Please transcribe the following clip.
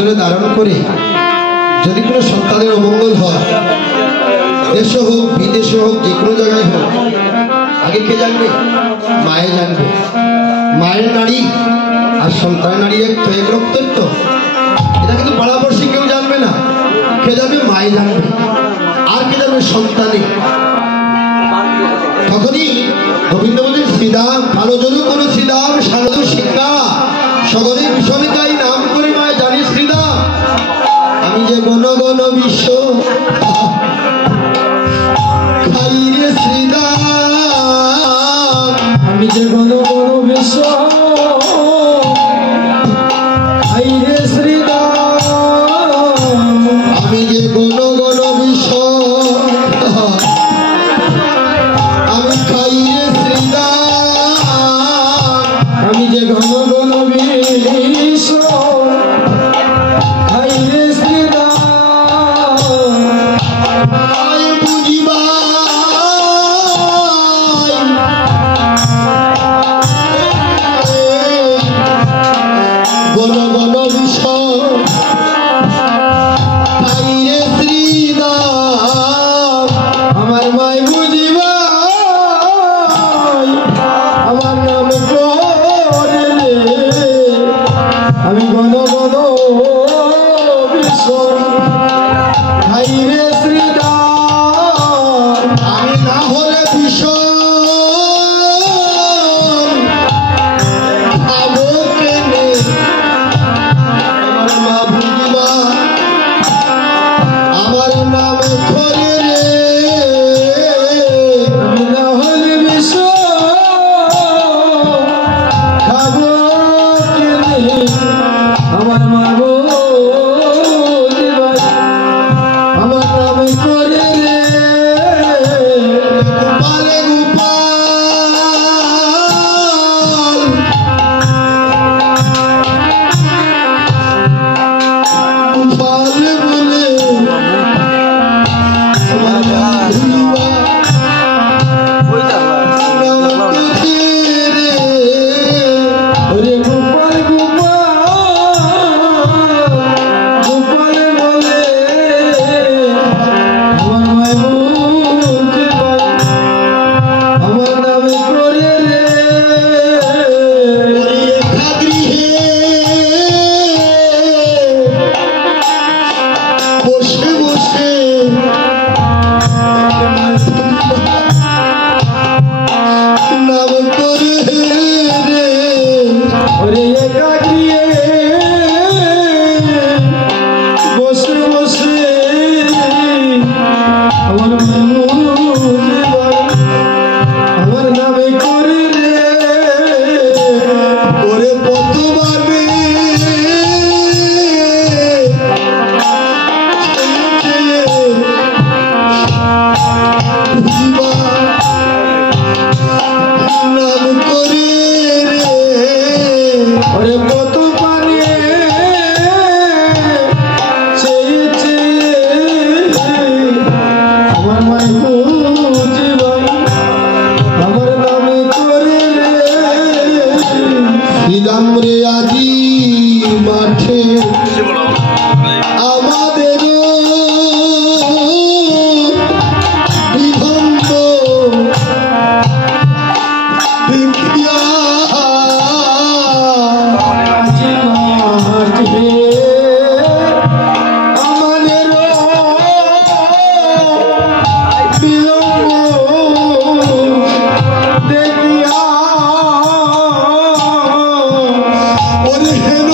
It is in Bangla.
উদরে ধারণ করে যদি কোনো সন্তানের অমঙ্গল হয়, দেশে হোক বিদেশে হোক যে কোনো জায়গায় হোক, আগে কে জানবে? মায়ে জানবে। মায়ের নারী আর সন্তানের নারী এক রক্তের তো, এটা কিন্তু পাড়াপড়শি কেউ জানবে না। কে জানবে? মায়ে জানবে। আর কে জানবে? সন্তানে। তখনই গোবিন্দ বলছেন শ্রীদাম কালো যদু কোনো শ্রীদাম সারদু শিক্ষা সকলে বিষমিকাই নাম করে মায় জানি শ্রীদাম আমি যে গণ গণ বিশ্ব খাই রে শ্রীদাম আমি যে গণ গণ বিশ্ব খাই রে শ্রীদাম আমি যে গণ গণ বিশ্ব আমি খাই রে শ্রীদাম আমি যে ঘন ঘন বিষ খাই রে শ্রীদাম বুঝিবা ঘন ঘন বিষ খাই রে শ্রীদাম আমার মায় বুঝিবা আমার নাম করে আমি গণ গণ বিশ্ব খাই রে শ্রীদাম আমি না হলে বিশ্ব খাবো কেনে আমার মা বুঝিবা আমার নাম করে রে আমি না হলে বিশ্ব খাবো কেনে আমার মা বুঝিবা আমার নামে করে রে গোপালে গোপাল বলে আমার মা ভুলিবা রে গোপাল গোপাল বলে আমার মায় বুঝিবা আমার নামে করে রে বসে বসে নাম করে রে ওরে একাগ্রিয়ে বসে বসে আমার বুঝিবা আমার নামে করে রে ওরে পতবানে বুঝিবা নাম করে রে ওরে কত পানে চেয়ে চেয়ে আমার মায় বুঝিবা আমার নামে করে রে শ্রীরাম রে আজি মাঠে আমাদের বিভঙ্গ দেখিয়া আজি মাঠে আমাদের বিলম্ব দেখিয়া ওরে হেন